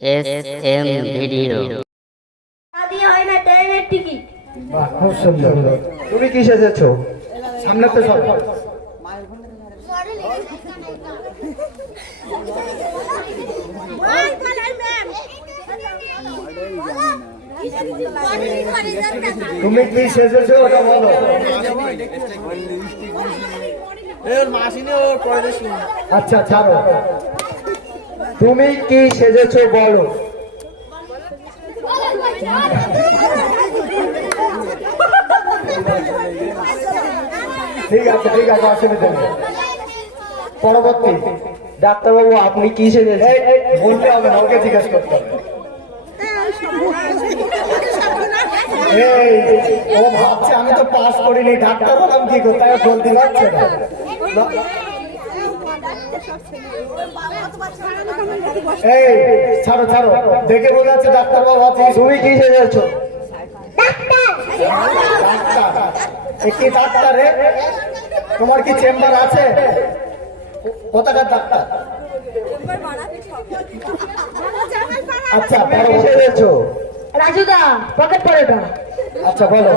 SM video. আদি হয় না ট্রেনের টিকিট। বাহ, খুব সুন্দর। তুমি কি সেজেছো? সামনে তো সব। তুমি কি সেজেছো ওটা বলো। আচ্ছা ছাড়ো, তুমি কি সেজেছো বলো। ঠিক আছে অসুবিধা নেই। পরবর্তী ডাক্তারবাবু, আপনি কি সেজেছেন? বলতে হবে না, ওকে জিজ্ঞাসা করতে হবে। ও ভাবছে আমি তো পাস করিনি, ডাক্তার বললাম কি করতে হবে, বলতে পারছে না। এই ছাড়ো, দেখে বোঝা যাচ্ছে ডাক্তারবাবু আছে। তুমি কি সেজেছো? কি ডাক্তার রে? তোমার কি চেম্বার আছে? কোথাকার ডাক্তার? আচ্ছা, কি সেজেছো? রাজুদা পকেট পরোটা। আচ্ছা বলো।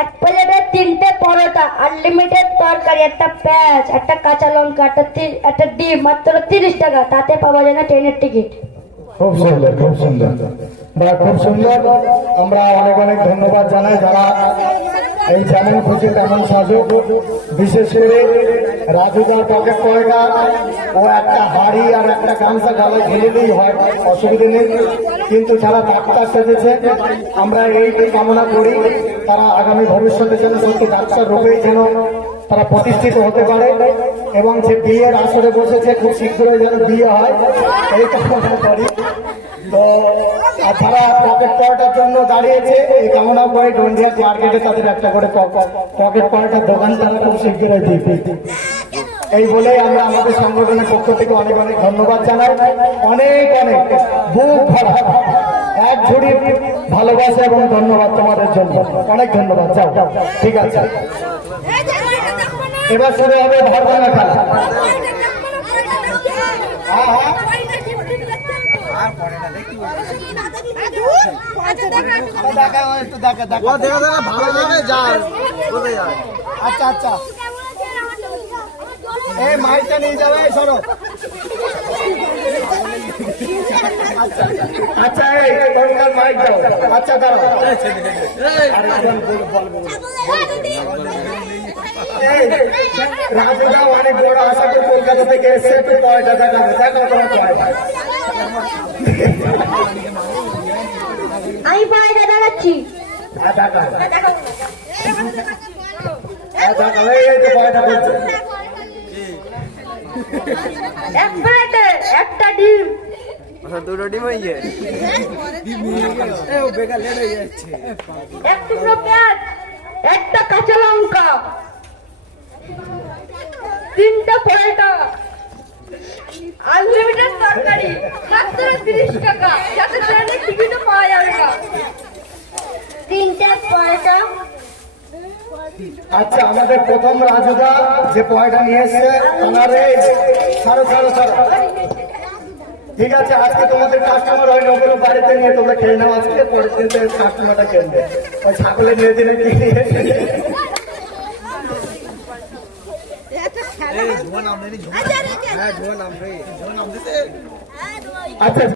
এক প্লেটে 3টে পরোটা, আনলিমিটেড তরকারি, একটা পেঁয়াজ, একটা কাঁচা লঙ্কা, একটা ডিম, মাত্র 30 টাকা। তাতে পাওয়া যায় না ট্রেনের টিকিট। খুব সুন্দর। আমরা অনেক ধন্যবাদ জানাই যারা এই যেমন খুশি তেমন সাজো। বিশেষ করে রাজুদার পকেট পয়সা ও একটা হাড়ি আর একটা গামছা গালায় ঢেলেলেই হয়, অসুবিধা নেই। কিন্তু যারা ডাক্তার সেজেছে, আমরা এই কামনা করি তারা আগামী ভবিষ্যতে যেন সত্যি ডাক্তার রূপে যেন তারা প্রতিষ্ঠিত হতে পারে, এবং যে বিয়ের আসরে বসেছে খুব শীঘ্রই যেন বিয়ে হয়, এই কামনা করি। তো যারা পকেট পরোটার জন্য দাঁড়িয়েছে, এই কামনা করে ডন্ডিয়া মার্কেটে তাদের একটা করে পকেট পরোটার দোকান তারা খুব শীঘ্রই দিবে। এই বলেই আমরা আমাদের সংগঠনের পক্ষ থেকে অনেক ধন্যবাদ জানাই। অনেক বুক ভরা এক ঝুড়ি ভালোবাসা এবং ধন্যবাদ তোমাদের জন্য। অনেক ধন্যবাদ। যাও, ঠিক আছে। এবার শুরু হবে ভারদানা খেলা। আচ্ছা এই মাইকটা নিয়ে যাবে, সরো। আচ্ছা এই তোমরা মাইক দাও। আচ্ছা দাঁড়াও, রাজুদা অনেক বড় আশা করে কলকাতা থেকে এসে একটু পয়সা দেখাবে। আমি পয়সা দেখাচ্ছি। এক প্লেটে একটা ডিম, দুটো ডিম হয়ে যায়, এক টুকরো পেঁয়াজ, একটা কাঁচা লঙ্কা, 3টে পরোটা, আনলিমিটেড তরকারি, মাত্র 30 টাকা। যাতে ট্রেনের টিকিটও পাওয়া যাবে না। 3টে পরোটা। আচ্ছা, আমাদের প্রথম রাজুদা যে পয়সা নিয়ে এসছে ছাড়ো। ঠিক আছে, আজকে তোমাদের কাস্টমার হয় ওগুলো বাড়িতে নিয়ে তোমরা খেয়ে নাও। আজকে পরের দিন কাস্টমারটা খেলবে। ছাগলের নিয়ে দিনে কি আচ্ছা।